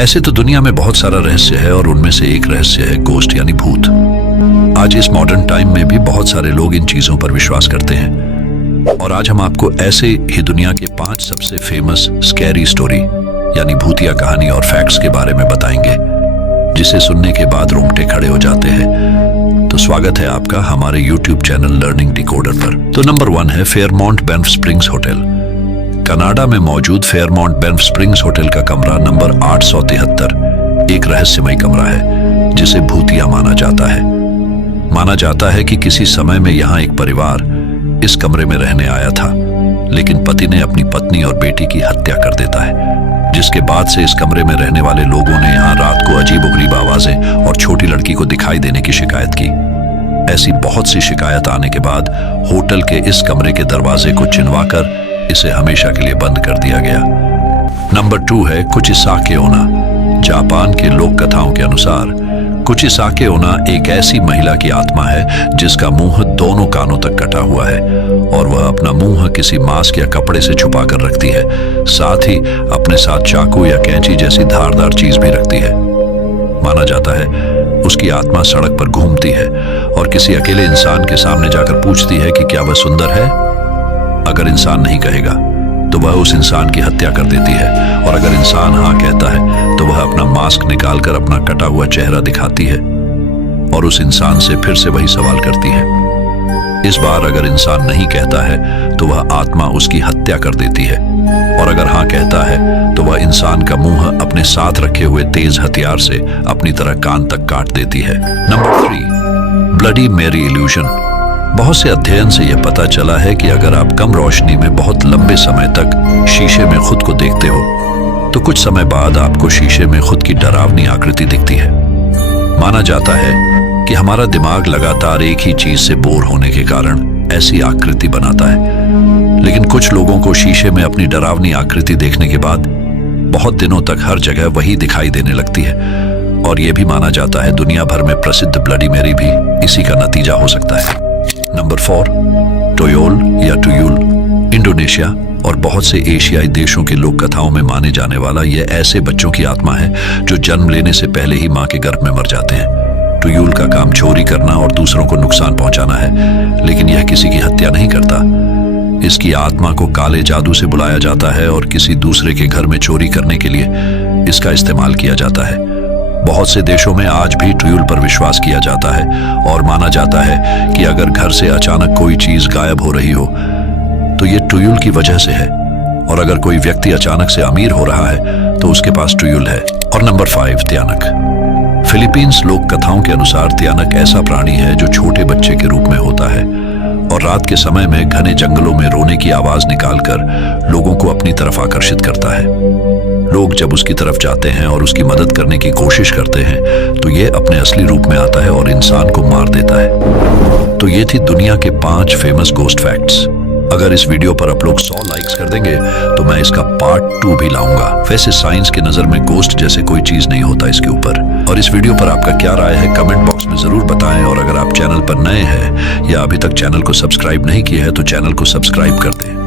ऐसे तो दुनिया में बहुत सारा रहस्य है और उनमें से एक रहस्य है गोस्ट यानी भूत। आज इस मॉडर्न टाइम में भी बहुत सारे लोग इन चीजों पर विश्वास करते हैं और आज हम आपको ऐसे ही दुनिया के 5 सबसे फेमस स्कैरी स्टोरी यानी भूतिया कहानी और फैक्ट्स के बारे में बताएंगे जिसे सुनने के बाद रोंगटे खड़े हो जाते हैं। तो स्वागत है आपका हमारे YouTube चैनल लर्निंग डिकोडर पर। तो नंबर 1 है Fairmont Banff Springs hotel. Canada में मौजूद फेयरमाउंट बैंफ स्प्रिंग्स होटल का कमरा नंबर 873 एक रहस्यमय कमरा है जिसे भूतिया माना जाता है। माना जाता है कि किसी समय में यहाँ एक परिवार इस कमरे में रहने आया था, लेकिन पति ने अपनी पत्नी और बेटी की हत्या कर देता है, जिसके बाद से इस कमरे में रहने वाले लोगों ने यहाँ रात को अजीबोगरीब आवाजें और छोटी लड़की को दिखाई देने की शिकायत की। ऐसी बहुत सी शिकायत आने के बाद होटल के इस कमरे के दरवाजे को चिनवाकर इसे हमेशा के लिए बंद कर दिया गया। नंबर 2 है कुचिसाके ओना। जापान के लोक कथाओं के अनुसार कुचिसाके ओना एक ऐसी महिला की आत्मा है जिसका मुंह दोनों कानों तक कटा हुआ है और वह अपना मुंह किसी मास्क या कपड़े से छुपा कर रखती है। साथ ही अपने साथ चाकू या कैंची जैसी धारदार चीज भी रखती है। माना जाता है उसकी आत्मा सड़क पर घूमती है और किसी अकेले इंसान के सामने जाकर पूछती है कि क्या वह सुंदर है। अगर इंसान नहीं कहेगा तो वह उस इंसान की हत्या कर देती है और अगर इंसान हाँ कहता है तो वह अपना मास्क निकालकर अपना कटा हुआ चेहरा दिखाती है और उस इंसान से फिर से वही सवाल करती है। इस बार अगर इंसान नहीं कहता है तो वह आत्मा उसकी हत्या कर देती है और अगर हाँ कहता है तो वह इंसान का मुंह अपने साथ रखे हुए तेज हथियार से अपनी तरह कान तक काट देती है। नंबर 3 ब्लडी मेरी इल्यूजन। बहुत से अध्ययन से यह पता चला है कि अगर आप कम रोशनी में बहुत लंबे समय तक शीशे में खुद को देखते हो तो कुछ समय बाद आपको शीशे में खुद की डरावनी आकृति दिखती है। माना जाता है कि हमारा दिमाग लगातार एक ही चीज से बोर होने के कारण ऐसी आकृति बनाता है, लेकिन कुछ लोगों को शीशे में अपनी डरावनी आकृति देखने के बाद बहुत दिनों तक हर जगह वही दिखाई देने लगती है और यह भी माना जाता है दुनिया भर में प्रसिद्ध ब्लडी मेरी भी इसी का नतीजा हो सकता है। नंबर 4 टोयोल या टुयुल। इंडोनेशिया और बहुत से एशियाई देशों के लोक कथाओं में माने जाने वाला यह ऐसे बच्चों की आत्मा है जो जन्म लेने से पहले ही मां के गर्भ में मर जाते हैं। टुयुल का काम चोरी करना और दूसरों को नुकसान पहुंचाना है, लेकिन यह किसी की हत्या नहीं करता। इसकी आत्मा को काले जादू से बुलाया जाता है और किसी दूसरे के घर में चोरी करने के लिए इसका इस्तेमाल किया जाता है। बहुत से देशों में आज भी टुयुल पर विश्वास किया जाता है और माना जाता है कि अगर घर से अचानक कोई चीज गायब हो रही हो तो ये टुयुल की वजह से है और अगर कोई व्यक्ति अचानक से अमीर हो रहा है तो उसके पास टुयुल है। और नंबर 5 त्यानक। फिलीपींस लोक कथाओं के अनुसार त्यानक ऐसा प्राणी है जो छोटे बच्चे के रूप में होता है और रात के समय में घने जंगलों में रोने की आवाज निकालकर लोगों को अपनी तरफ आकर्षित करता है। लोग जब उसकी तरफ जाते हैं और उसकी मदद करने की कोशिश करते हैं तो ये अपने असली रूप में आता है और इंसान को मार देता है। तो ये थी दुनिया के 5 फेमस गोस्ट फैक्ट्स। अगर इस वीडियो पर आप लोग 100 लाइक्स कर देंगे तो मैं इसका पार्ट 2 भी लाऊंगा। वैसे साइंस की नजर में गोस्ट जैसे कोई चीज नहीं होता इसके ऊपर। और इस वीडियो पर आपका क्या राय है कमेंट बॉक्स में जरूर बताएं और अगर आप चैनल पर नए हैं या अभी तक चैनल को सब्सक्राइब नहीं किए हैं तो चैनल को सब्सक्राइब कर दें।